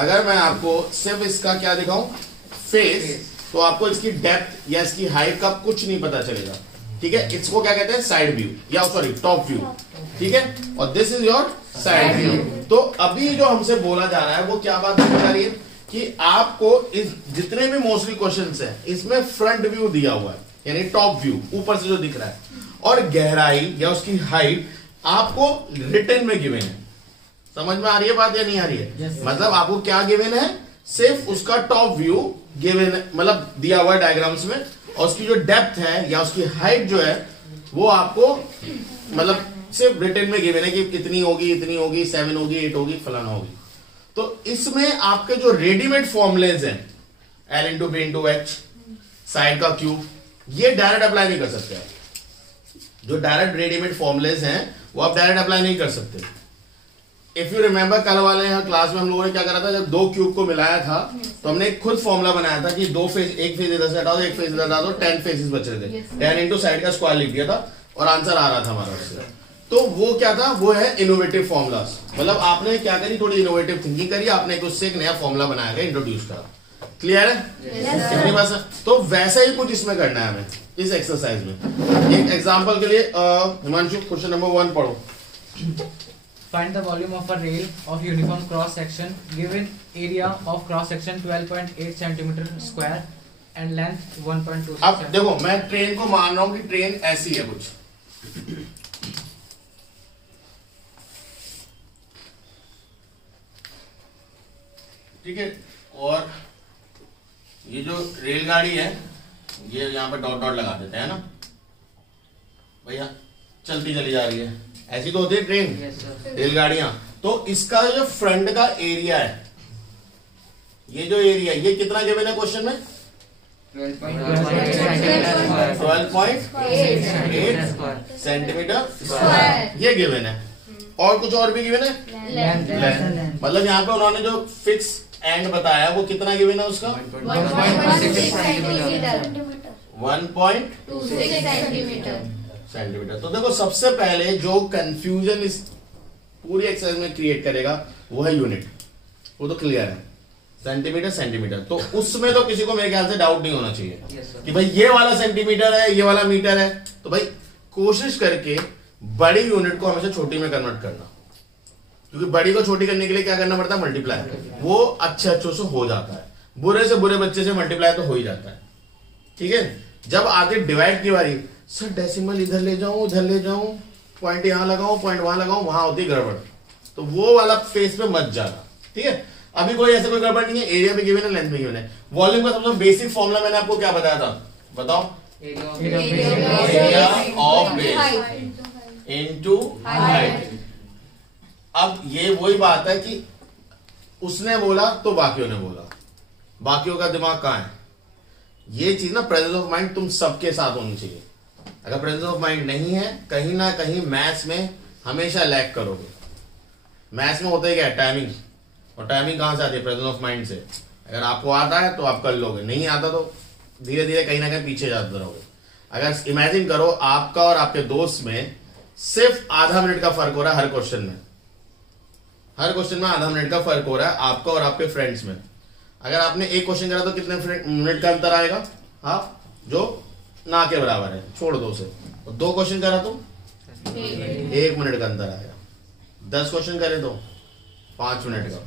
अगर मैं आपको सिर्फ इसका क्या दिखाऊं, फेस, तो आपको इसकी डेप्थ या इसकी हाइट का कुछ नहीं पता चलेगा, ठीक है। इसको क्या कहते हैं, साइड व्यू, या सॉरी टॉप व्यू, ठीक है। और this is your side view. तो अभी जो हमसे बोला जा रहा है वो क्या बात बोली जा रही है कि आपको इस जितने भी मोस्टली क्वेश्चंस हैं इसमें फ्रंट व्यू दिया हुआ है, यानी टॉप व्यू ऊपर से जो दिख रहा है, और गहराई या उसकी हाइट आपको रिटन में गिवन है। समझ में आ रही है बात या नहीं आ रही है? yes, मतलब आपको क्या गिवन है, सिर्फ उसका टॉप व्यू गिवन है, मतलब दिया हुआ है डायग्राम्स में, और उसकी जो डेप्थ है या उसकी हाइट जो है वो आपको मतलब सिर्फ रिटन में गिवन है कि इतनी होगी, इतनी होगी, 7 होगी, 8 होगी, फलाना होगी। तो इसमें आपके जो रेडीमेड फॉर्मुलेज हैं, L into B into H, side का क्यूब, ये डायरेक्ट अप्लाई नहीं कर सकते आप। जो डायरेक्ट रेडीमेड फॉर्मुलेज हैं वो आप डायरेक्ट अप्लाई नहीं कर सकते। इफ यू रिमेंबर कल वाले यहाँ क्लास में हम लोगों ने क्या करा था, जब 2 क्यूब को मिलाया था तो हमने एक खुद फॉर्मूला बनाया था कि 2 फेज, एक फेज इधर से हटा दो, एक फेज इधर हटा दो, 10 फेजेस बच रहे थे, 10 इंटू साइड का स्क्वायर लिख दिया था और आंसर आ रहा था हमारा उससे। तो वो क्या था, वो है इनोवेटिव फॉर्मुलाज। मतलब आपने क्या करी, थोड़ी इनोवेटिव थिंकिंग करी, आपने उससे एक नया फॉर्मुला बनाया गया, इंट्रोड्यूस करा। क्लियर है? कितनी बात है? तो वैसा ही कुछ इसमें करना है हमें इस एक्सरसाइज में। एक एग्जांपल के लिए हिमांशु क्वेश्चन नंबर 1 पढ़ो। Find the volume of a rail of uniform cross section. Given area of cross section 12.8 centimeter square and length 1.2. अब देखो मैं ट्रेन को मान रहा हूं कि ट्रेन ऐसी है कुछ, ठीक है। और ये जो रेलगाड़ी है ये यहाँ पर डॉट डॉट लगा देते हैं ना भैया, चलती चली जा रही है, ऐसी तो होती है ट्रेन, रेलगाड़ियां। तो इसका जो फ्रंट का एरिया है, ये जो एरिया, ये कितना गिवन है क्वेश्चन में, 12.8 सेंटीमीटर स्क्वायर, ये गिवन है। और कुछ और भी गिवन है, लेंथ। मतलब यहाँ पे उन्होंने जो फिक्स एंड बताया वो कितना गिवन है उसका, 1.26 सेंटीमीटर। तो देखो सबसे पहले जो कंफ्यूजन इस पूरी एक्सरसाइज में क्रिएट करेगा वो है यूनिट, वो तो क्लियर है, सेंटीमीटर सेंटीमीटर। तो उसमें तो किसी को मेरे ख्याल से डाउट नहीं होना चाहिए कि भाई ये वाला सेंटीमीटर है, ये वाला मीटर है। तो भाई कोशिश करके बड़ी यूनिट को हमेशा छोटी में कन्वर्ट करना, क्योंकि बड़ी को छोटी करने के लिए क्या करना पड़ता है, मल्टीप्लाई। वो अच्छे से हो जाता है, बुरे से बुरे बच्चे से मल्टीप्लाई तो हो ही जाता है, ठीक है। जब आते डिवाइड की बारी, सर डेसिमल इधर ले जाऊं, उधर ले जाऊं, पॉइंट यहां लगाऊं, पॉइंट वहां लगाऊं, वहां होती गड़बड़। तो वो वाला फेस पे मत जाना, ठीक है। अभी कोई ऐसा कोई गड़बड़ नहीं है, एरिया भी गिवन है, लेंथ भी गिवन है। वॉल्यूम का सबसे बेसिक फॉर्मूला मैंने आपको क्या बताया था, बताओ, area of base into height. अब ये वही बात है कि उसने बोला तो बाकियों ने बोला, बाकियों का दिमाग कहां है। ये चीज ना प्रेजेंस ऑफ माइंड तुम सबके साथ होनी चाहिए। अगर प्रेजेंस ऑफ माइंड नहीं है, कहीं ना कहीं मैथ्स में हमेशा लैग करोगे। मैथ्स में होता है क्या, टाइमिंग, और टाइमिंग कहां से आती है, प्रेजेंस ऑफ माइंड से। अगर आपको आता है तो आप कर लोगे, नहीं आता तो धीरे धीरे कहीं ना कहीं पीछे जाते रहोगे। अगर इमेजिन करो आपका और आपके दोस्त में सिर्फ आधा मिनट का फर्क हो रहा है, हर क्वेश्चन में, हर क्वेश्चन में आधा मिनट का फर्क हो रहा है आपका और आपके फ्रेंड्स में। अगर आपने एक क्वेश्चन करा तो कितने मिनट का अंतर आएगा, हाँ, जो ना के बराबर है, छोड़ दो उसे। और 2 क्वेश्चन करा तो 1 मिनट का अंतर आएगा। 10 क्वेश्चन करे तो 5 मिनट का,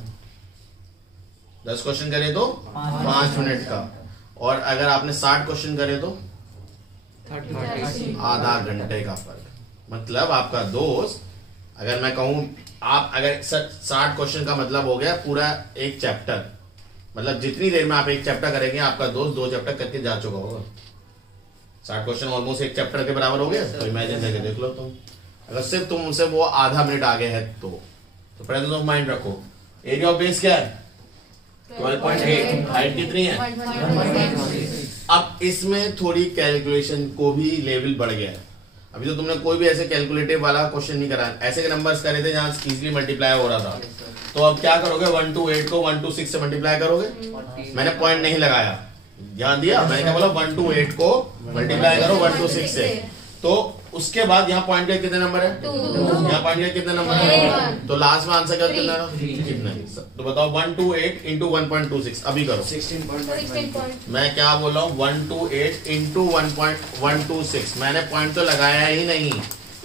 10 क्वेश्चन करे तो 5 मिनट का। और अगर आपने 60 क्वेश्चन करे तो आधा घंटे का फर्क। मतलब आपका दोस्त, अगर मैं कहूं आप अगर 60 क्वेश्चन का मतलब हो गया पूरा एक चैप्टर, मतलब जितनी देर में आप एक चैप्टर करेंगे आपका दोस्त 2 चैप्टर करके जा चुका होगा। 60 क्वेश्चन ऑलमोस्ट एक चैप्टर के बराबर हो गया। तो इमेजिन करके देख लो तुम, अगर सिर्फ तुम उनसे वो आधा मिनट आगे है तो प्रेजेंस ऑफ माइंड रखो। एरिया ऑफ बेस क्या है, 12.8, हाइट कितनी है। अब इसमें थोड़ी कैलकुलेशन को भी लेवल बढ़ गया है। अभी तो तुमने कोई भी ऐसे कैलकुलेटिव वाला क्वेश्चन नहीं करा, ऐसे नंबर्स करे थे जहां इजीली मल्टीप्लाई हो रहा था। तो अब क्या करोगे, 1 to 8 को 1 to 6 से मल्टीप्लाई करोगे। मैंने पॉइंट नहीं लगाया, ध्यान दिया, मैंने क्या बोला, 1 to 8 को मल्टीप्लाई करो 1 to 6 से। तो उसके बाद यहाँ पॉइंट के कितने नंबर है? 2 यहाँ पॉइंट के कितने नंबर है? तो लास्ट में आंसर क्या कितना है? कितना है? तो बताओ 128 इंटू 1.26 अभी करो। 16 मैं क्या बोल रहा हूँ? 128 इंटू 1.126। मैंने पॉइंट तो लगाया ही नहीं,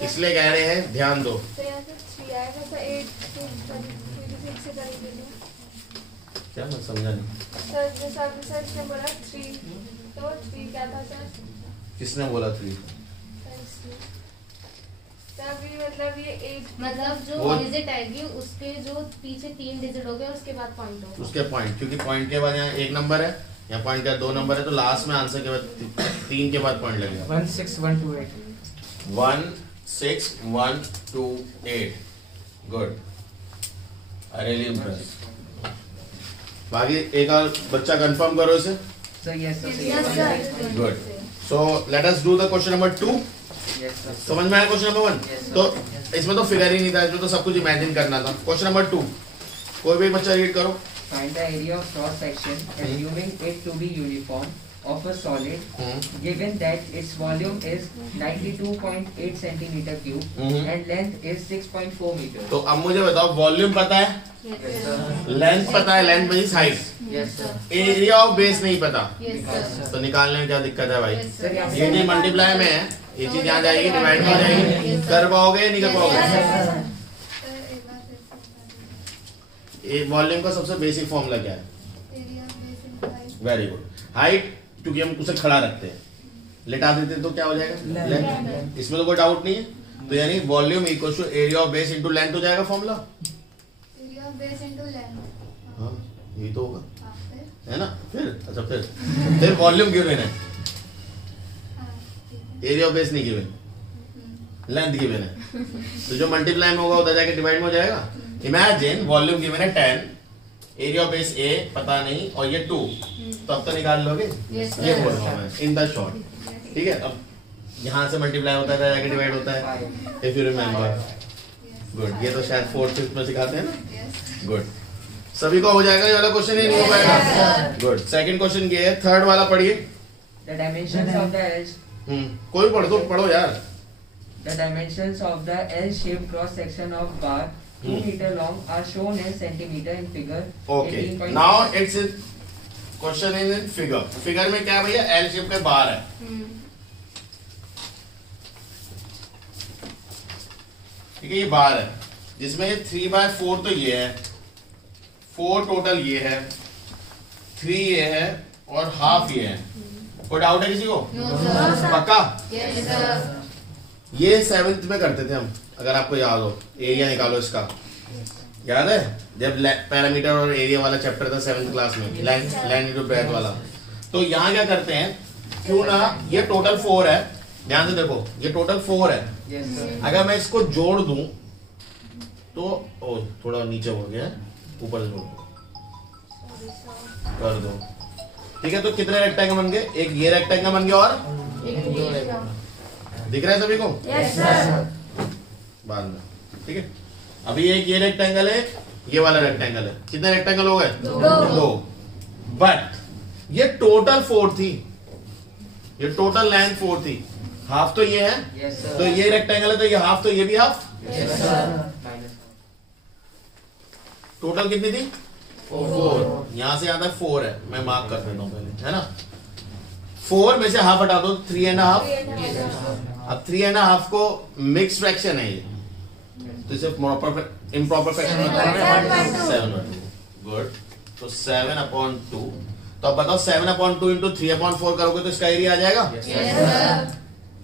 इसलिए कह रहे हैं ध्यान दो। तो यहाँ से 3 आएगा तो 8 से करेंगे क्या मैं समझा नहीं। सर जैसा आपने सर इसने बोला 3 तो 3 क्या था सर? किसने बोला 3? तभी मतलब ये 8 मतलब जो वो- डिजिट आएगी उसके जो पीछे 3 डिजिट हो गए उसके बाद पॉइंट होगा। उसके पॉइंट, क्योंकि पॉइंट के बाद यहाँ 1 नंबर है, यहाँ पॉइंट का 2 नंबर है, तो लास्ट में आंसर के बाद 3 के बाद पॉइंट लगेगा। 16128 16128 गुड, आई रियली इम्प्रेस। बाकी एक और बच्चा कंफर्म करो इसे। Sir yes Yes, sir. Good, so let us do the question number 2। Yes sir समझ में आया क्वेश्चन नंबर 1? Yes, sir. तो इसमें तो फिगर ही नहीं था, इसमें तो सब कुछ इमेजिन करना था। क्वेश्चन नंबर 2 कोई भी बच्चा रीड करो। Find the area of cross section assuming it to be uniform of a solid given that its volume is 92.8 centimeter cube and length is 6.4 meter. तो अब मुझे बताओ, वॉल्यूम पता है, यस सर। लेंथ पता है, length means height, Yes sir. Area of base नहीं पता, यस सर। तो निकालने में क्या दिक्कत है भाई? यस सर, यहाँ सर। ये चीज मल्टीप्लाई में है, ये चीज यहाँ जाएगी, डिवाइड में हो जाएगी। कर पाओगे नहीं कर पाओगे? ये वॉल्यूम का सबसे बेसिक फॉर्मूला क्या है? वेरी गुड, हाइट, क्योंकि हम उसे खड़ा रखते हैं, लेटा देते तो क्या हो जाएगा? लेंथ। इसमें तो कोई डाउट नहीं है। तो यानी volume equal to area of base into length हो जाएगा फॉर्मूला। हाँ यही तो होगा, है ना? फिर अच्छा, फिर वॉल्यूम गिवन है, एरिया ऑफ बेस नहीं गिवन, लेंथ गिवन है, तो जो मल्टीप्लाई में होगा उधर जाके डिवाइड में हो जाएगा। इमेजिन वॉल्यूम गिवन है 10, एरिया ऑफ बेस A पता नहीं, और ये 2, तो अब तो निकाल लोगे। Yes, ये sir. बोल रहा हूँ मैं इन द शॉर्ट, ठीक है? अब यहाँ से मल्टीप्लाई होता है, जाके डिवाइड होता है, इफ यू रिमेम्बर। गुड, ये तो शायद 4th 5th में सिखाते हैं ना। गुड, सभी को हो जाएगा ये वाला क्वेश्चन? ही नहीं हो पाएगा। गुड, सेकंड क्वेश्चन ये है, थर्ड वाला पढ़िए। The dimensions of the L कोई भी पढ़ दो, पढ़ो यार। the dimensions of the L-shaped cross section of bar 2 meter long are shown in centimeter in figure okay, 18.6. Now it's question in figure. Figure में क्या है भैया? एल शेप का बार है, ठीक है? ये बार है जिसमें 3/4 तो ये है, 4 टोटल ये है, 3 ये है और हाफ ये है। कोई डाउट है किसी को? पक्का? Yes sir. ये 7th में करते थे हम, अगर आपको याद हो। एरिया निकालो इसका, याद है जब पैरामीटर और एरिया वाला चैप्टर था 7th क्लास में, लैंड इनटू ब्रेथ वाला। तो यहाँ क्या करते हैं, क्यों ना, ये टोटल 4 है, ध्यान से देखो, ये टोटल 4 है। Yes sir. अगर मैं इसको जोड़ दूं तो ओ थोड़ा नीचे हो गया, ऊपर से जोड़ दो, कर दो, ठीक है? तो कितने रेक्टेंगल बन गए? एक ये रेक्टेंगल बन गया और दिख रहा है सभी को? Yes sir. बाद में, ठीक है? अभी एक ये रेक्टेंगल है, ये वाला रेक्टेंगल है, कितने रेक्टेंगल हो गए? 2। बट ये टोटल 4 थी, ये टोटल लेंथ 4 थी, हाफ तो ये है, Yes sir. तो ये रेक्टेंगल है, तो ये हाफ, तो ये भी half, Yes sir. Minus. Total कितनी थी? 4। यहां से यहां तक 4 है, मैं मार्क कर देता हूं पहले, है ना? 4 में से हाफ हटा दो, 3.5। अब 3.5 को मिक्स फ्रैक्शन है ये, तो इसे प्रॉपर इम्प्रॉपर फ्रैक्शन में 7/2। गुड, तो 7/2। तो अब बताओ 7/2 इंटू 3/4 करोगे तो इसका एरिया आ जाएगा। Yes sir.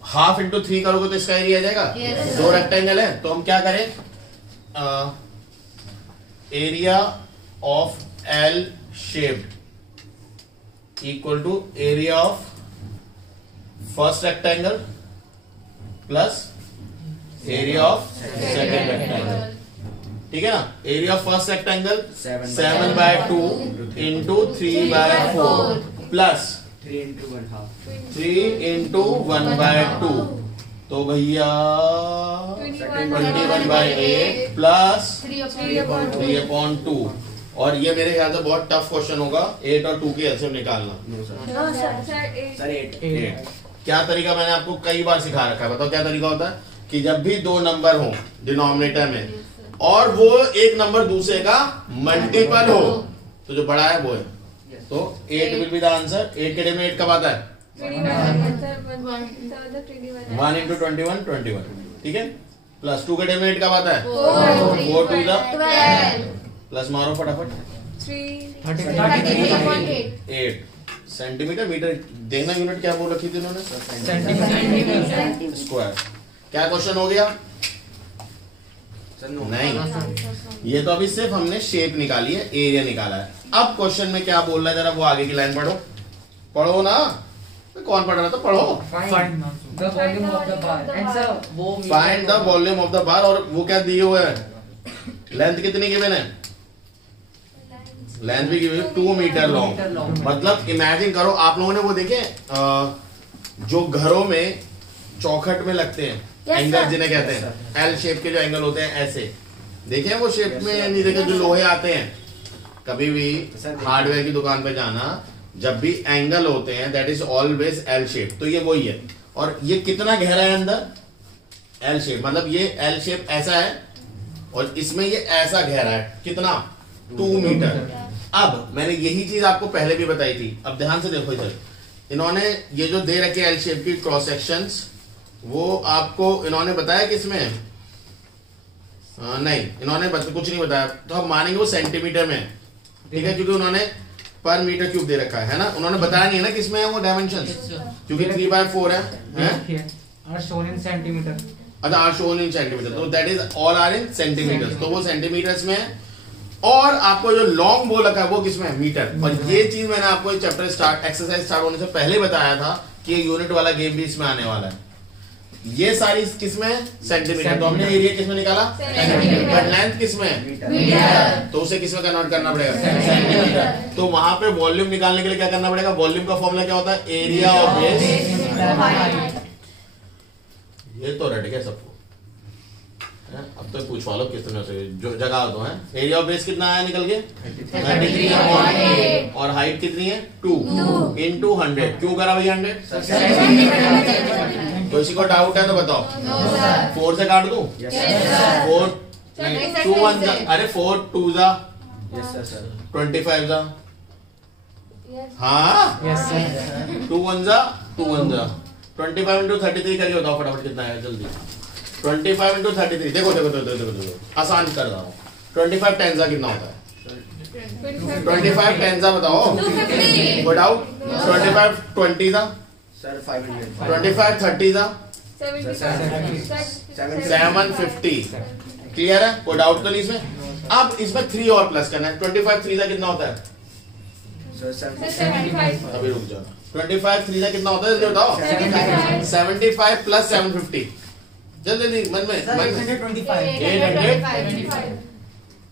हाफ इंटू 3 करोगे तो इसका एरिया आ जाएगा। Yes. 2 रेक्टेंगल है, तो हम क्या करें, area of L shaped equal to area of first rectangle plus area of second rectangle, ठीक है ना? Area of first rectangle 7/2 into 3/4 plus 3 into 1/2. 3 into 1/2, तो भैया 21/8 प्लस 3/2। और ये मेरे ख्याल से बहुत टफ क्वेश्चन होगा, 8 और 2 की एलसीएम निकालना। No sir. No sir 8। Sir 8. 8 क्या तरीका मैंने आपको कई बार सिखा रखा है, बताओ क्या तरीका होता है कि जब भी दो नंबर हो डिनोमिनेटर में और वो एक नंबर दूसरे का मल्टीपल हो तो जो बड़ा है वो है, तो 8 विल बी द आंसर। 8 के डे में 8 कब आता है? 1 into 21 21, ठीक है। प्लस 2 के डे में 8 कब आता है? 4 to the 12 प्लस मारो फटाफट 8 सेंटीमीटर। मीटर देखना यूनिट क्या बोल रखी थी उन्होंने? Centimetre square. क्या क्वेश्चन हो गया? नहीं, ये तो अभी सिर्फ हमने शेप निकाली है, एरिया निकाला है। अब क्वेश्चन में क्या बोल रहा है, जरा वो आगे की लाइन पढ़ो। पढ़ो ना, कौन पढ़ रहा था? पढ़ो। Find the volume of the bar. And sir, वो find the volume of the bar, और वो क्या दिए हुए है? लेंथ कितनी गिवन है? लेंथ भी गिवन है 2 मीटर लॉन्ग। मतलब इमेजिन करो, आप लोगों ने वो देखे जो घरों में चौखट में लगते हैं एंगल, जिन्हें कहते हैं एल शेप के जो एंगल होते हैं, ऐसे देखे हैं वो शेप में? नहीं देखे? जो लोहे आते हैं, कभी भी हार्डवेयर की दुकान पे जाना, जब भी एंगल होते हैं that is always L shape, तो ये वही है। और ये कितना गहरा है अंदर? एल शेप, मतलब ये एल शेप ऐसा है और इसमें ये ऐसा गहरा है, कितना? 2 मीटर। अब मैंने यही चीज आपको पहले भी बताई थी, अब ध्यान से देखो इधर, इन्होंने ये जो दे रखे एल शेप की क्रॉस सेक्शंस, वो आपको इन्होंने बताया किसमें? नहीं, इन्होंने कुछ नहीं बताया, तो हम मानेंगे वो सेंटीमीटर में, ठीक है, क्योंकि उन्होंने पर मीटर क्यूब दे रखा है ना, उन्होंने बताया नहीं है ना किसमें है वो डायमेंशंस, क्योंकि 3/4 है, आर शोन इन सेंटीमीटर। अच्छा, आर शोन इन सेंटीमीटर, तो that is all are in centimetres, तो वो सेंटीमीटर्स में है। और आपको जो लॉन्ग बोल रखा है वो किसमें है? मीटर। और ये चीज मैंने आपको चैप्टर स्टार्ट, एक्सरसाइज स्टार्ट होने से पहले बताया था कि ये यूनिट वाला गेम भी इसमें आने वाला है। ये सारी किसमें है? सेंटीमीटर। तो हमने एरिया किसमें निकाला? सेंटीमीटर। बट लेंथ किसमें है? मीटर। तो उसे किसमें कन्वर्ट करना पड़ेगा? सेंटीमीटर। तो वहां पे वॉल्यूम निकालने के लिए क्या करना पड़ेगा? वॉल्यूम का फॉर्मूला क्या होता है? Area of base. ये तो रट गया सबको, अब तो पूछवा लो कितने से, जो जगह तो है। एरिया ऑफ बेस कितना आया निकल के? 33 और हाइट कितनी है? 2 into 100। क्यों करा भैया 100? तो इसी को डाउट है तो बताओ। 4 से काट दूं? 4 2 1 जा, अरे 4 2 जा 25 जा, हाँ 2 1 जा 2 1 जा 25 into 33 करके बताओ फटाफट कितना है जल्दी। 25 into 33, देखो देखो देखो देखो देखो, आसान कर रहा हूँ। 25 10 जा कितना होता है? 25 10 जा बताओ। Good out. 25 20 जा सर 500। 25 30 जा 750। क्लियर है? कोई डाउट तो नहीं इसमें? अब इसमें 3 और प्लस करना है। 25 3 जा कितना होता है? सर 75। अभी रुक जाओ। 25 3 जा कितना होता है जल्दी बताओ। 75 प्लस 750, जल्दी मन में 800।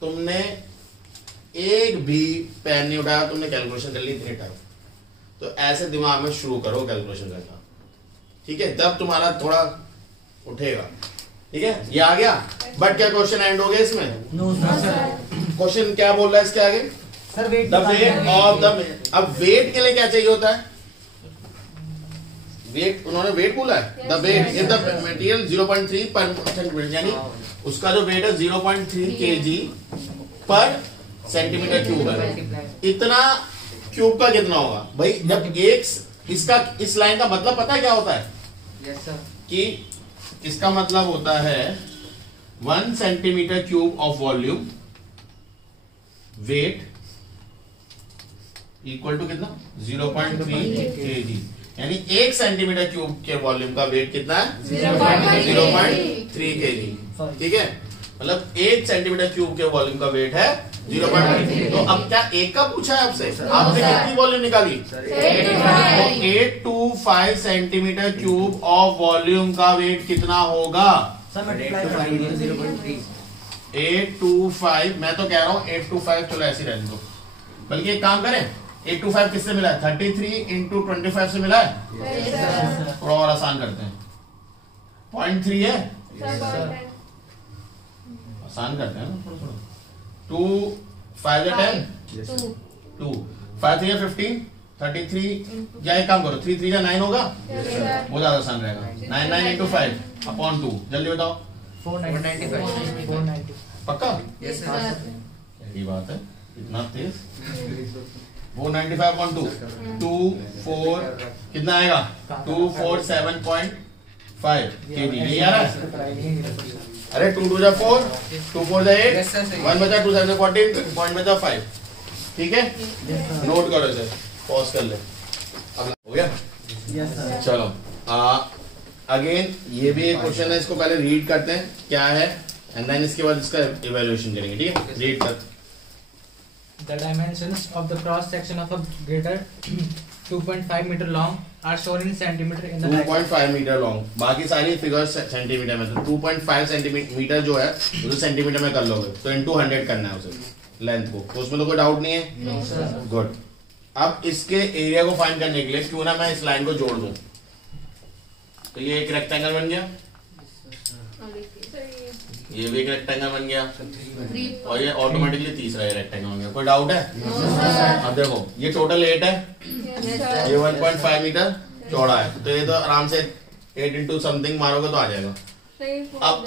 तुमने एक भी पेन नहीं उठाया, तुमने कैलकुलेशन कर ली इतने टाइम, तो ऐसे दिमाग में शुरू करो कैलकुलेशन करना, ठीक है? तब तुम्हारा थोड़ा उठेगा, ठीक है? ये आ गया। बट क्या क्वेश्चन एंड हो गया इसमें? क्वेश्चन क्या बोल रहा है इसके आगे? Sir wait, the weight of the, अब वेट के लिए क्या चाहिए होता है? वेट, उन्होंने वेट बोला है। The weight is the material 0.3 पर सेंटीमीटर, यानी उसका जो वेट है 0.3 kg पर सेंटीमीटर क्यूब है। इतना क्यूब का कितना होगा भाई? जब एक इसका, इस लाइन का मतलब पता है क्या होता है? Yes sir. कि इसका मतलब होता है 1 centimetre cube of volume weight equal to कितना? 0.3 kg, यानी 1 सेंटीमीटर क्यूब के वॉल्यूम का वेट कितना है? 0.3 kg, ठीक है? मतलब 1 सेंटीमीटर क्यूब के वॉल्यूम का वेट है 0.3। तो अब क्या एक का पूछा है आपसे? आपने कितनी वॉल्यूम निकाली? तो 825 सेंटीमीटर क्यूब ऑफ वॉल्यूम का वेट कितना होगा? 825, मैं तो कह रहा हूं 825, चलो ऐसे ही रहने दो, बल्कि एक काम करें, 825 किससे मिला है? 33 into 25 से मिला है। थोड़ा और आसान करते हैं, 0.3 है, आसान करते हैं ना थोड़ा थोड़ा। 2 5 10 2 5 3 15 33 या एक काम करो 3 3 या 9 होगा, वो ज्यादा आसान रहेगा। 99 into 5 upon 2, जल्दी बताओ। 490 पक्का? Yes, sir. यही बात है, इतना तेज। 495 upon 2 2 4 कितना आएगा? 247.5 kg, यही आ रहा है। अरे 2 2 जा 4, 2 4 जा 8, 1 बचा 2 7 14, पॉइंट बचा 5। ठीक है, नोट करो इसे, पॉज कर ले। अगला हो गया? चलो अगेन ये भी एक क्वेश्चन है, इसको पहले रीड करते हैं क्या है, एंड देन इसके बाद इसका इवैल्यूएशन करेंगे। ठीक है, रीड कर। The dimensions of the cross section of a girder 2.5 meter long are shown in centimeter in the diagram. 2.5 metre long, बाकी सारी फिगर्स सेंटीमीटर में। तो 2.5 सेंटीमीटर जो है वो तो सेंटीमीटर में कर लोगे, तो इनटू 100 करना है उसे लेंथ को, तो उसमें तो कोई डाउट नहीं है। गुड। अब इसके एरिया को फाइंड करने के लिए क्यों ना मैं इस लाइन को जोड़ दूं, तो ये एक रेक्टेंगल बन गया, ये भी एक रेक्टेंगल बन गया, और ये ऑटोमेटिकली तीसरा रेक्टेंगल बन गया। कोई डाउट है? अब देखो ये टोटल 8 है, ये 1.5 मीटर चौड़ा है, तो ये तो आराम से 8 इंटू समथिंग मारोगे तो आ जाएगा। अब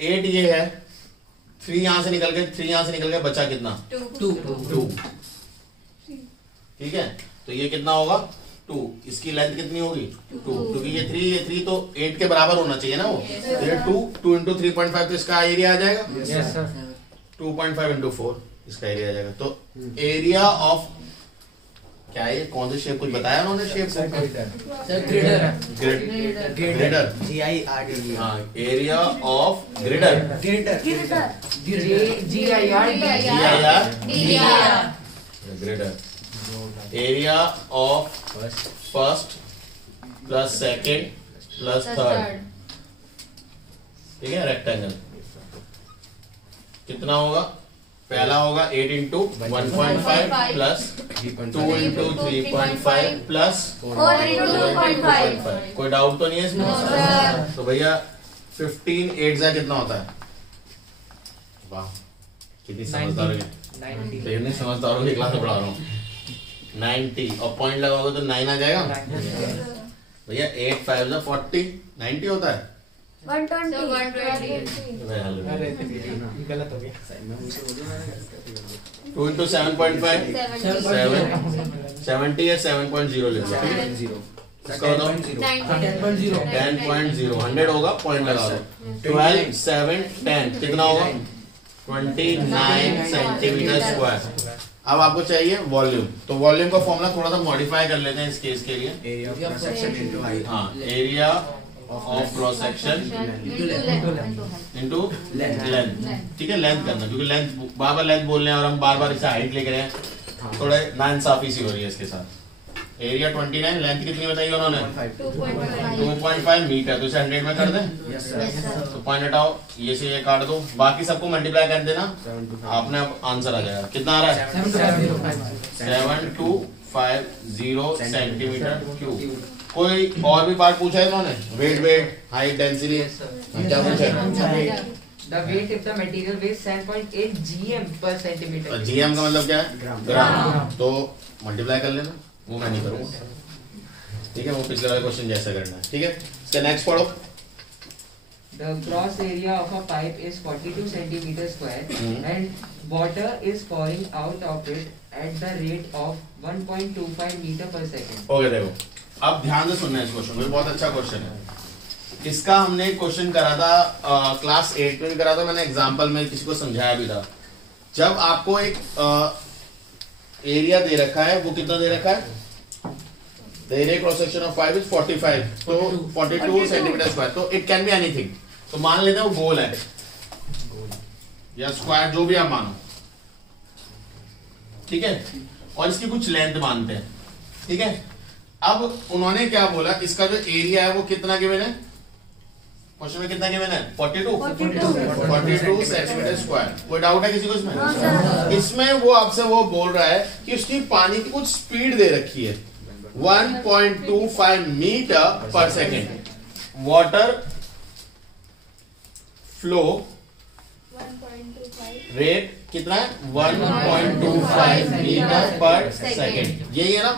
8 ये है, 3 यहां से निकल के बचा कितना? 2। ठीक है, तो ये कितना होगा? 2। इसकी लेंथ कितनी होगी? 2, क्योंकि ये 3 तो 8 के बराबर होना चाहिए ना वो। तो ये 2 इंटू 3.5 तो इसका एरिया आ जाएगा। 2.5 इंटू 4 इसका एरिया आ जाएगा। तो एरिया ऑफ क्या है, कौन सी शेप, कुछ बताया उन्होंने शेप को? ग्रिडर। GIRD. हाँ, area of girder. Girder. Area of first plus second plus third, ठीक है, रेक्टेंगल कितना होगा? पहला होगा 8 into 1.5 plus 2 into 3.5 plus 4 into 2.5। कोई डाउट तो नहीं है इसमें? तो भैया 15 8 से कितना होता है? वाह, कितनी समझदार हो गए। नहीं समझदार हो गए, क्लास में पढ़ा रहा हूँ। 90 और पॉइंट लगाओगे तो 9 आ जाएगा भैया। 8 5 जा 40, 90 होता है। 120 गलत हो गया। 2 इंटू 7.5 70 है, 7.0 ले लो। इसका बताओ 10.0 100 होगा, पॉइंट लगा दो। 12 7 10 कितना होगा? 29 सेंटीमीटर स्क्वायर। अब आपको चाहिए वॉल्यूम, तो वॉल्यूम का फॉर्मूला थोड़ा सा मॉडिफाई कर लेते हैं इस केस के लिए। Area of cross section into height. हाँ, area of cross section into length. ठीक है, लेंथ करना, क्योंकि लेंथ बार बार लेंथ बोल रहे हैं और हम बार बार इसे हाइट लेके रहे हैं, थोड़ा नाइंसाफी सी हो रही है इसके साथ। एरिया 29, लेंथ कितनी बताई उन्होंने? 2.5 मीटर, तो इसे 100 में कर दें। Yes, sir. तो पॉइंट हटाओ, ये से ये काट दो, बाकी सबको मल्टीप्लाई कर देना, आपने अब आंसर आ जाएगा। कितना आ रहा है? 7250 सेंटीमीटर क्यूब। कोई और भी पार्ट पूछा है इन्होंने? वेट हाइट डेंसिटी क्या पूछा है? The weight if the material weighs 7.8 gm per centimeter. GM का मतलब क्या है? ग्राम। तो मल्टीप्लाई कर लेना, वो मैं नहीं करूंगा। ठीक है, वो पिछले वाले क्वेश्चन जैसा करना है। ठीक है, इसका नेक्स्ट पढ़ो। The gross area of a pipe is 42 centimeter square and water is pouring out of it at the rate of 1.25 meter per second. Okay, देखो अब ध्यान से सुनना है इस क्वेश्चन को, बहुत अच्छा क्वेश्चन है। इसका हमने एक क्वेश्चन करा था क्लास 8 में करा था, मैंने एग्जांपल में किसी को समझाया भी था। जब आपको एक एरिया दे रखा है, वो कितना दे रखा है? The area cross section of 5 is 45, तो 42 सेंटीमीटर स्क्वायर। तो इट कैन बी एनीथिंग, तो मान लेते हैं वो गोल है या स्क्वायर, जो भी आप मानो। ठीक है, और इसकी कुछ लेंथ मानते हैं। ठीक है, अब उन्होंने क्या बोला, इसका जो एरिया है वो कितना गिवन है? क्वेश्चन में कितना गिवन है? 42 सेंटीमीटर स्क्वायर। कोई डाउट है किसी को इसमें? इसमें वो आपसे वो बोल रहा है कि उसकी पानी की कुछ स्पीड दे रखी है 1.25 मीटर पर सेकेंड। वाटर फ्लो 1.25 रेट कितना है 1.25 मीटर पर सेकेंड, यही है ना।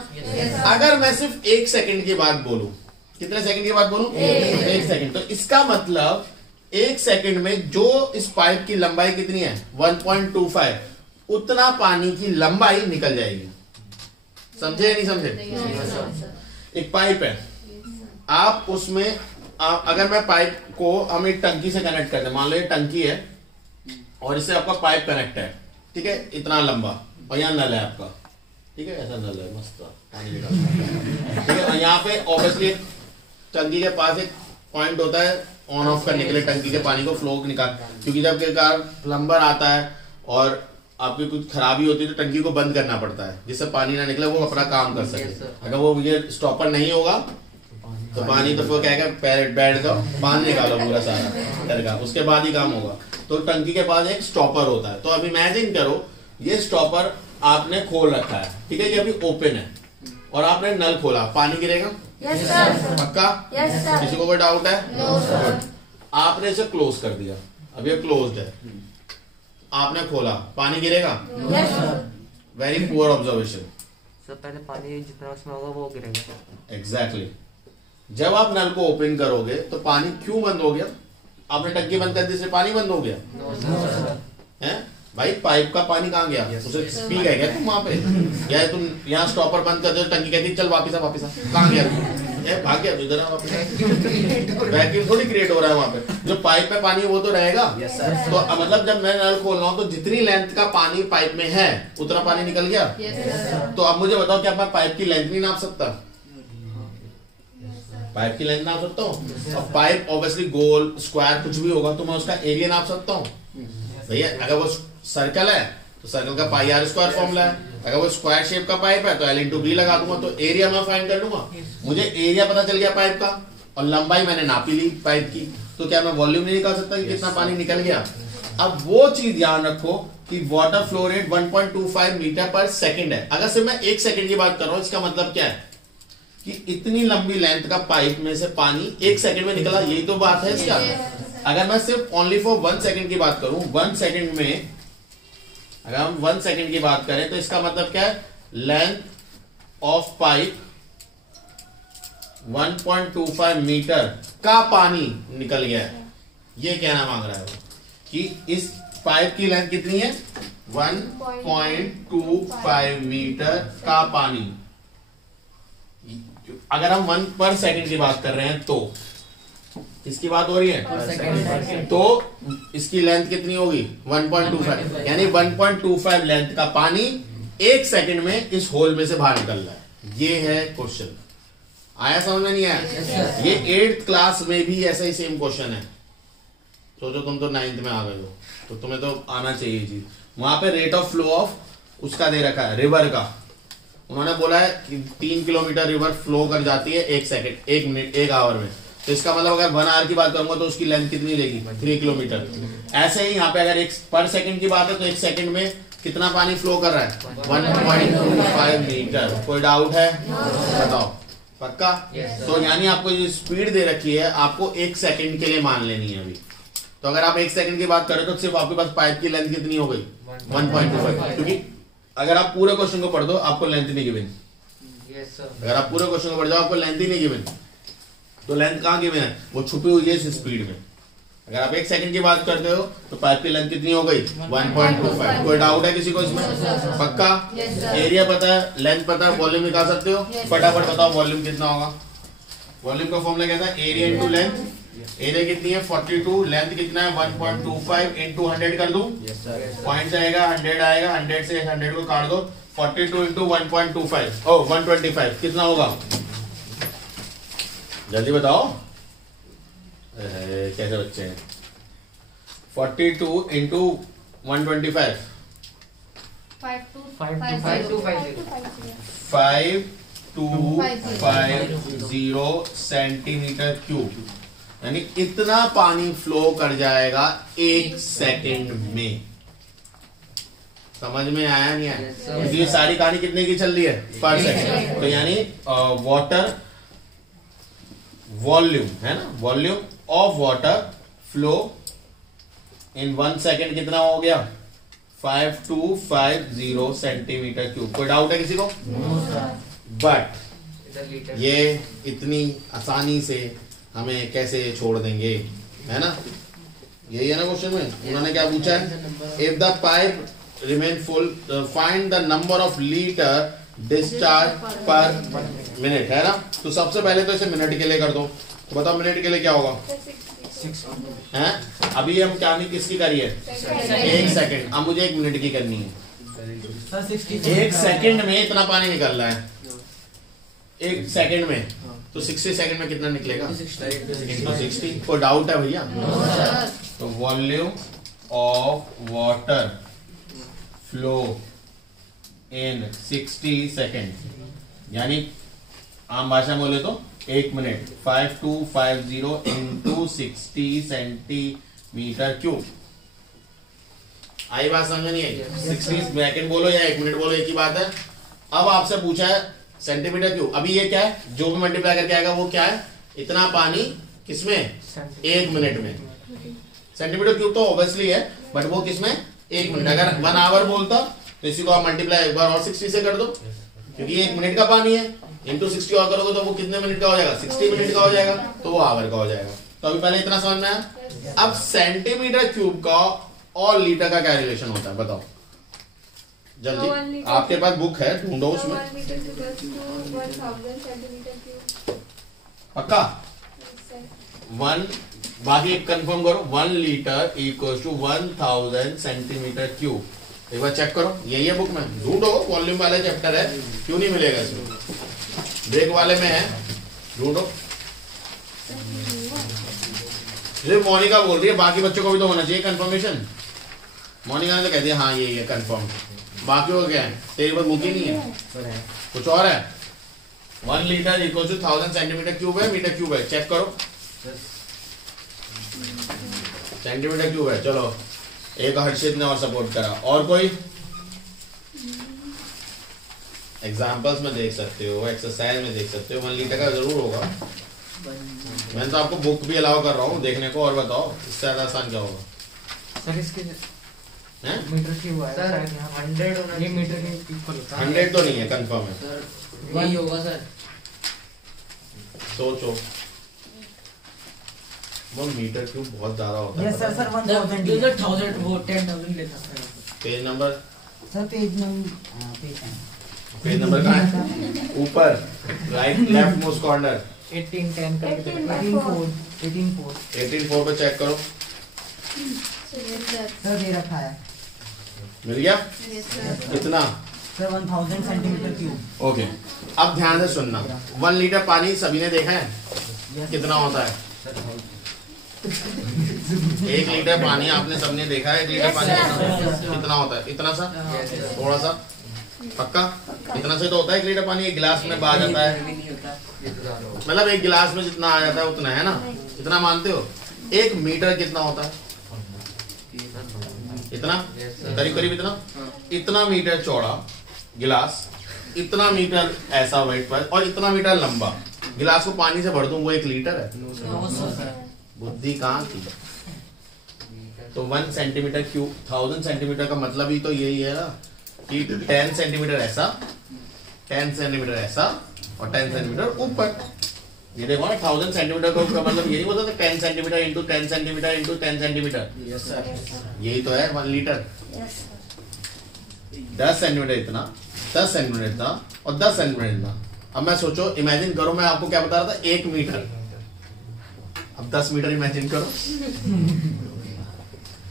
अगर मैं सिर्फ 1 सेकंड की बात बोलूं, कितने सेकंड की बात बोलूं? 1 सेकंड। तो इसका मतलब 1 सेकंड में जो इस पाइप की लंबाई कितनी है 1.25, उतना पानी की लंबाई निकल जाएगी। समझे या नहीं समझे? एक पाइप है, आप उसमें अगर मैं पाइप को हम एक टंकी से कनेक्ट करते हैं, मान लो ये टंकी है और इससे आपका पाइप कनेक्ट है, ठीक है, इतना लंबा, और यहाँ नल है आपका, ठीक है, ऐसा नल है मस्त पानी निकाल, ठीक है। और यहाँ पे ऑब्वियसली टंकी के पास एक पॉइंट होता है ऑन ऑफ करने के लिए, टंकी के पानी को फ्लो निकाल, क्योंकि जब कई बार प्लम्बर आता है और आपकी कुछ खराबी होती है तो टंकी को बंद करना पड़ता है जिससे पानी ना निकले, वो अपना काम कर सके। अगर वो ये स्टॉपर नहीं होगा तो पानी तो क्या है, बैठ जाओ, पानी निकालो पूरा सारा करके, उसके बाद ही काम होगा। तो टंकी के पास एक स्टॉपर होता है। तो अब इमेजिन करो ये स्टॉपर आपने खोल रखा है, ठीक है, ये अभी ओपन है और आपने नल खोला, पानी गिरेगा? Yes sir. पक्का? Yes sir. किसी को कोई डाउट है? No sir. आपने इसे क्लोज कर दिया, अब ये क्लोज्ड है, आपने खोला, पानी गिरेगा? Yes sir. Very poor observation. Sir पहले पानी जितना उसमें होगा वो गिरेगा। एग्जैक्टली। जब आप नल को ओपन करोगे तो पानी क्यों बंद हो गया? आपने टंकी बंद कर दी, इसलिए पानी बंद हो गया है? भाई पाइप का पानी कहाँ गया? उसे पी गए क्या तुम वहां पे? या तुम यहाँ स्टॉपर बंद कर दो, टंकी कहती चल वापिस आ, वापिस आ, कहाँ गया? ये भाग गया इधर, वैक्यूम थोड़ी क्रिएट हो रहा है वहां पे, जो पाइप में पानी वो तो रहेगा। तो मतलब जब मैं नल खोल रहा हूँ तो जितनी लेंथ का पानी पाइप में है उतना पानी निकल गया। तो अब मुझे बताओ क्या मैं पाइप की लेंथ नहीं नाप सकता? पाइप की लेंथ नाप सकता हूँ। अब पाइप ऑब्वियसली गोल स्क्वायर कुछ भी होगा तो मैं उसका एरिया नाप सकता हूँ भैया। अगर वो सर्कल है तो सर्कल का पाई आर स्क्वायर फॉर्मूला है, अगर वो स्क्वायर शेप का पाइप है तो L इंटू बी लगा दूंगा, तो एरिया मैं फाइंड कर लूंगा। मुझे एरिया पता चल गया पाइप का और लंबाई मैंने नापी ली पाइप की, तो क्या मैं वॉल्यूम नहीं निकाल सकता कि कितना पानी निकल गया? अब वो चीज ध्यान रखो कि वाटर फ्लो रेट 1.25 मीटर पर सेकेंड है। अगर सिर्फ मैं 1 सेकंड की बात कर रहा हूं, इसका मतलब क्या है कि इतनी लंबी लेंथ का पाइप में से पानी 1 सेकंड में निकला, यही तो बात है इसका। अगर मैं सिर्फ ओनली फॉर 1 सेकंड की बात करूं, 1 सेकंड में अगर हम 1 सेकंड की बात करें तो इसका मतलब क्या है? लेंथ ऑफ पाइप 1.25 मीटर का पानी निकल गया है। ये कहना मांग रहा है वो कि इस पाइप की लेंथ कितनी है? 1.25 मीटर का पानी। अगर हम 1 पर सेकंड की बात कर रहे हैं तो किसकी बात हो रही है? तो इसकी लेंथ कितनी होगी? 1.25, यानी 1.25 लेंथ का पानी 1 सेकंड में इस होल में से बाहर निकल रहा है। ये है क्वेश्चन। आया समझ में? नहीं आया? ये 8th क्लास में भी ऐसा ही सेम क्वेश्चन है। सोचो तुम तो 9th में आ गए हो तो तुम्हें तो आना चाहिए चीज। वहां पे रेट ऑफ फ्लो ऑफ उसका दे रखा है, रिवर का। उन्होंने बोला है कि 3 किलोमीटर रिवर फ्लो कर जाती है 1 सेकंड, 1 मिनट, 1 आवर में। तो इसका मतलब अगर 1 आवर की बात करूंगा तो उसकी लेंथ कितनी लेगी? 3 किलोमीटर। ऐसे ही यहाँ पे अगर 1 पर सेकंड की बात है तो 1 सेकंड में कितना पानी फ्लो कर रहा है? 1.25 मीटर। कोई डाउट है? बताओ। पक्का? तो यानी आपको जो स्पीड दे रखी है आपको 1 सेकंड के लिए मान लेनी है अभी। तो अगर आप 1 सेकंड की बात करें तो सिर्फ आपके पास पाइप की लेंथ कितनी हो गई? 1.25। क्योंकि अगर आप पूरे क्वेश्चन को पढ़ दो आपको लेंथ नहीं गिवन। अगर आप पूरे क्वेश्चन को पढ़ जाओ आपको लेंथ ही नहीं गिवन। तो लेंथ कहाँ गिवन है? वो छुपी हुई है इस स्पीड में। अगर आप 1 सेकंड की बात करते हो तो पाइप की लेंथ कितनी हो गई? 1.25। कोई डाउट है किसी को इसमें? पक्का? एरिया पता है, लेंथ पता है, वॉल्यूम निकाल सकते हो? फटाफट बताओ वॉल्यूम कितना होगा? वॉल्यूम का फॉर्मूला क्या था? Area into length. एरिया कितनी है? 42। लेंथ कितना है? 1.25 इंटू 100 कर दूं? पॉइंट आएगा, 100 आएगा, 100 से 100 को काट दो। 42 इंटू 1.25 ओ 125 कितना होगा? जल्दी बताओ। कैसे बच्चे हैं? 42 इंटू 125 5250 सेंटीमीटर क्यूब, यानी इतना पानी फ्लो कर जाएगा 1 सेकंड में। समझ में आया नहीं आया? ये सारी कहानी कितने की चल रही है? पर सेकंड। तो यानी वाटर वॉल्यूम है ना, volume of water flow in 1 second कितना हो गया? 5250 सेंटीमीटर क्यूब। कोई डाउट है किसी को? बट ये इतनी आसानी से हमें कैसे छोड़ देंगे, है ना? यही है ना क्वेश्चन में। उन्होंने क्या पूछा है? If the pipe remain full find the number of litre discharge पर मिनट, है ना? तो सबसे पहले तो इसे मिनट के लिए कर दो। तो बताओ मिनट के लिए क्या होगा? 6 हैं? अभी हम क्या नहीं किसकी करी है? 1 सेकंड। अब मुझे 1 मिनट की करनी है। सर 60 1 सेकंड में इतना पानी निकल रहा है, 1 सेकंड में। तो 60 सेकंड में कितना निकलेगा? इंटू 60। कोई डाउट है भैया? तो volume of water flow in 60 second, यानी आम भाषा में बोले तो 1 मिनट। 5250 into 60 centimetre cube. आई बात समझ नहीं आई? 60 सेकंड बोलो या 1 मिनट बोलो, एक ही बात है। अब आपसे पूछा है सेंटीमीटर क्यूब। अभी ये क्या है? जो भी मल्टीप्लाई करके आएगा वो क्या है? इतना पानी किसमें? 1 मिनट में। सेंटीमीटर क्यूब तो ऑब्वियसली है, बट वो किसमें? 1 मिनट। अगर 1 आवर बोलता तो इसी को आप मल्टीप्लाई एक बार और 60 से कर दो, क्योंकि 1 मिनट का पानी है। इंटू 60 और करोगे तो वो कितने मिनट का हो जाएगा? 60 मिनट का हो जाएगा, तो वो आवर का हो जाएगा। तो अभी पहले इतना समझ में आया। अब सेंटीमीटर क्यूब का और लीटर का क्या रिलेशन होता है बताओ जल्दी। आपके पास बुक है, ढूंढो उसमें। 1 metre equals to 1000 centimetre cube. पक्का? 1 बाकी कंफर्म करो। 1 litre equals to 1000 centimetre cube. एक बार चेक करो, यही है बुक में। ढूंढो, वॉल्यूम वाला चैप्टर है, क्यों नहीं मिलेगा इसमें? ब्रेक वाले में है, ढूंढो। ये मोनिका बोल रही है, बाकी बच्चों को भी तो होना चाहिए कंफर्मेशन। मोनिका ने तो कह दिया हाँ यही है कंफर्म। बाकी को क्या है? तेरी बात बुक ही नहीं है, कुछ और है। 1 litre equal to 1000 centimetre cube है, मीटर क्यूब है, चेक करो। सेंटीमीटर क्यूब है। चलो एक हर्षित ने और सपोर्ट करा। और कोई? एग्जाम्पल्स में देख सकते हो, एक्सरसाइज में देख सकते हो। 1 लीटर का जरूर होगा। मैंने तो आपको बुक भी अलाउ कर रहा हूँ देखने को। और बताओ इससे ज्यादा आसान क्या होगा? सर इसके हैं? मीटर की हुआ है सर शायद यहाँ 100 होना ये मीटर के इक्वल होता है। 100 तो नहीं है, कंफर्म है। सर यही होगा सर। सोचो, वो मीटर क्यूब बहुत ज्यादा होता है। यस सर, सर 1000 1000 वो 10000 लेता है। Page number, sir page page number कहाँ है? ऊपर राइट लेफ्ट मोस्ट कॉर्नर 1810 करके 18 18 पे चेक करो। सर दे रखा है मिल गया? कितना? Sir 1000 centimetre cube. ओके, अब ध्यान से सुनना। 1 लीटर पानी सभी ने देखा है कितना होता है? 1 लीटर पानी आपने सबने देखा है? 1 लीटर पानी कितना होता है? इतना सा, थोड़ा सा, पक्का? इतना से तो होता है 1 लीटर पानी। एक गिलास में आ जाता है, मतलब एक गिलास में जितना आ जाता है उतना, है ना? इतना मानते हो? 1 मीटर कितना होता है? इतना, करीब करीब इतना। इतना मीटर चौड़ा गिलास, इतना मीटर ऐसा वेट पर, और इतना मीटर लंबा। गिलास को पानी से भर दूं, वो 1 लीटर है? बुद्धि कहाँ की? तो 1 सेंटीमीटर क्यूब 1000 सेंटीमीटर का मतलब ही तो यही है ना कि 10 सेंटीमीटर ऐसा, 10 सेंटीमीटर ऐसा और 10 सेंटीमीटर ऊपर। ये देखो ना, 1000 सेंटीमीटर का मतलब यही होता था, 10 centimetre into 10 centimetre into 10 centimetre. यही तो है 1 लीटर। 10 सेंटीमीटर इतना, 10 सेंटीमीटर इतना और 10 सेंटीमीटर इतना। अब मैं सोचो, इमेजिन करो, मैं आपको क्या बता रहा था? 1 मीटर। अब 10 मीटर इमेजिन करो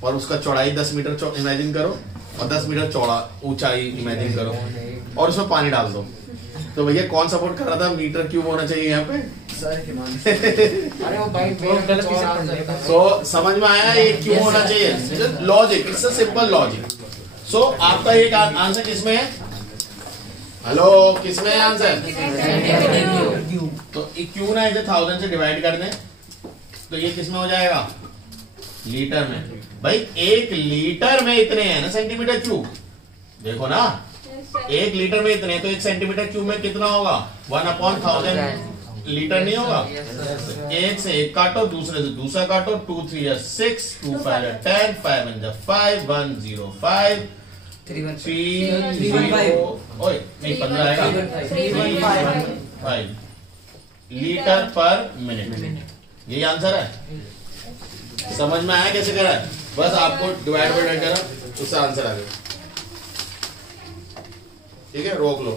और उसका चौड़ाई 10 मीटर इमेजिन करो और 10 मीटर चौड़ा ऊंचाई इमेजिन करो और उसमें पानी डाल दो। तो भैया कौन सपोर्ट कर रहा था? मीटर क्यूब होना चाहिए यहाँ पे। अरे वो भाई गलत पीछे पड़ जाएगा। सो समझ में आया ये क्यों होना चाहिए? Logic, it's a simple logic. So आपका एक आंसर किसमें है? हेलो, किसमें है आंसर? तो क्यों ना इसे 1000 से डिवाइड कर दें, तो ये किसमें हो जाएगा? लीटर में। भाई 1 लीटर में इतने हैं ना सेंटीमीटर क्यूब। देखो ना, 1 लीटर में इतने, तो 1 सेंटीमीटर क्यूब में कितना होगा? 1/1000 लीटर नहीं होगा? एक से एक काटो, दूसरे से दूसरा काटो। 2 3 6, 2 5 10, 5 1 5, 1 0 5, ओए नहीं 15 आएगा 315 लीटर पर मिनट। यही आंसर है। समझ में आया कैसे करा है? बस आपको डिवाइड बाय करा उससे आंसर आ गया। ठीक है, रोक लो।